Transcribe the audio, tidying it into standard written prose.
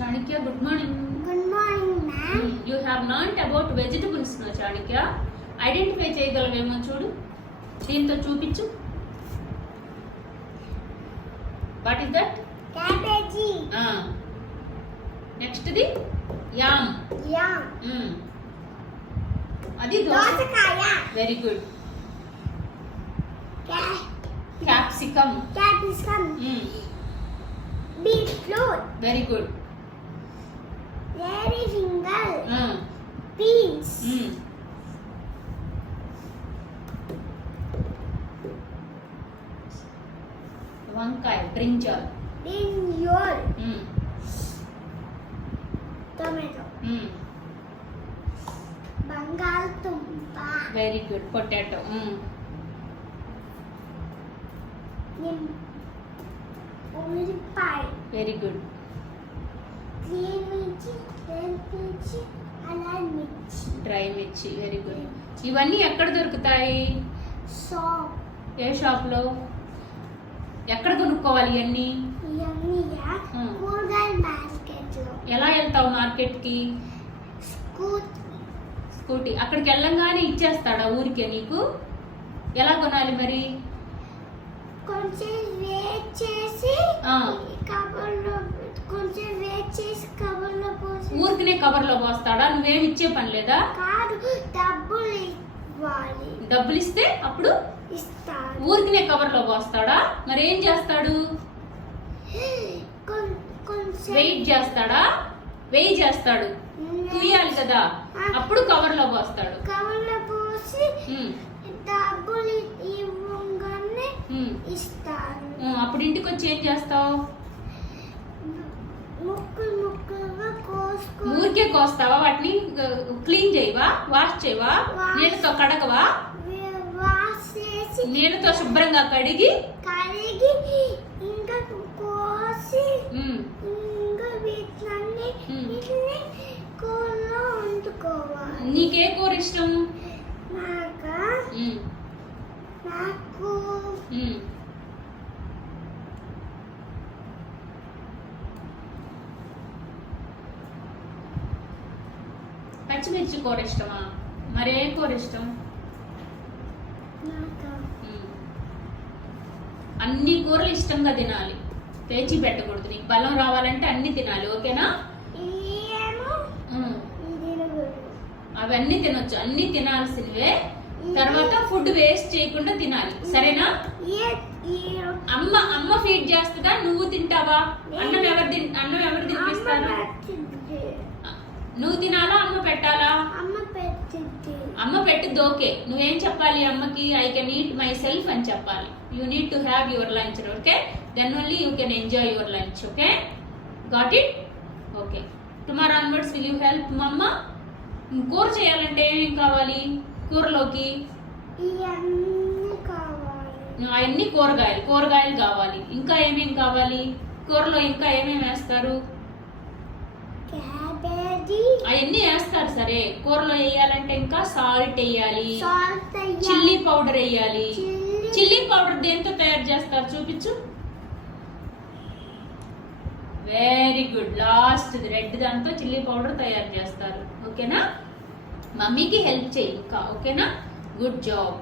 Chanakya, good morning. Good morning, ma'am. You have learnt about vegetables now, Chanakya. Identify చేయగలవేమో చూడు, దీంతో చూపించు. What is that? Cabbage. Next the yam. Yam. అది దోసకాయ. Very good. Capsicum. Capsicum. Beetroot. Very good. Lady finger. Beans. వంకాయ, brinjal. Brinjal. Tomato. బంగాళదుంప. Very good. Potato. ఉల్లిపాయ. Very good. Green మిర్చి, రెడ్ మిర్చి, అల్లం మిర్చి. డ్రై మిర్చి. Very good. ఇవన్నీ ఎక్కడ దొరుకుతాయి? సాప్. ఏ షాప్లో? ఎక్కడ కొనుక్కోవాలి ఇవన్నీ? ఇవన్నీ కూరగాయల మార్కెట్లో. ఎలా వెళ్తావు మార్కెట్కి? స్కూటీ. అక్కడికి వెళ్ళంగానే ఇచ్చేస్తాడా ఊరికే నీకు? ఎలా కొనాలి మరి? కొంచెం వేట్ చేసి కవర్లో, కొంచెం వేట్ చేసి కవర్లో పోసి. ఊరికనే కవర్లో పోస్తాడా? నువ్వేమి ఇచ్చే పని లేదా? కాదు, డబ్బులు ఇవ్వాలి. డబ్బులు ఇస్తే అప్పుడు ఇస్తాడు. ఊరికనే కవర్లో పోస్తాడా? మరి ఏం చేస్తాడు? వెయిట్ చేస్తాడా? వెయిట్ చేస్తాడు. తీయాలి కదా, అప్పుడు కవర్లో పోస్తాడు. కవర్లో పోసి డబ్బులు ఇవ్వగానే ఇస్తాడు. అప్పుడు ఇంటికి వచ్చి ఏం చేస్తావు? ముక్కలు ముక్కలుగా కోసుకో. ఊరికే కోస్తావా? వాటిని క్లీన్ చేయవా? వాష్ చేయవా? నీళ్ళతో కడగవా? వాష్ చేసి నీళ్ళతో శుభ్రంగా కడిగి ఇంకా కోసి ఇంకా వీటిని కూరలో వండుకోవాలి. నీకే కూర ఇష్టం? నాకు పచ్చిమిర్చి కూర ఇష్టమా? మరి ఏ కూర ఇష్టం? అన్ని కూరలు ఇష్టంగా తినాలి, తెచ్చి పెట్టకూడదు. నీకు బలం రావాలంటే అన్ని తినాలి, ఓకేనా? అవన్నీ తినొచ్చు, అన్ని తినాల్సినవే. తర్వాత ఫుడ్ వేస్ట్ చేయకుండా తినాలి, సరేనా? అమ్మ ఫీడ్ చేస్తుందా? నువ్వు తింటావా? అన్నం ఎవరు తినిపిస్తారు? నువ్వు తినాలా? అమ్మ పెట్టాలా? అమ్మ పెట్టిద్ది, ఓకే. నువ్వేం చెప్పాలి అమ్మకి? I can eat myself అని చెప్పాలి. You need to have your lunch, okay? Then only you can enjoy your lunch, okay? Got it? Okay. Tomorrow onwards will you help mamma? కూర చేయాలంటే ఏమేమి కావాలి కూరలోకి? అవన్నీ కూరగాయలు కావాలి. ఇంకా ఏమేమి కావాలి కూరలో? ఇంకా ఏమేమి వేస్తారు? అవన్నీ వేస్తారు, సరే. కూరలో వేయాలంటే ఇంకా సాల్ట్ వేయాలి, చిల్లీ పౌడర్ వేయాలి. చిల్లీ పౌడర్ దేంతో తయారు చేస్తారు చూపించు. Very good. లాస్ట్ రెడ్ దాంతో చిల్లీ పౌడర్ తయారు చేస్తారు, ఓకేనా? మమ్మీకి హెల్ప్ చేయి ఇంకా, ఓకేనా? Good job.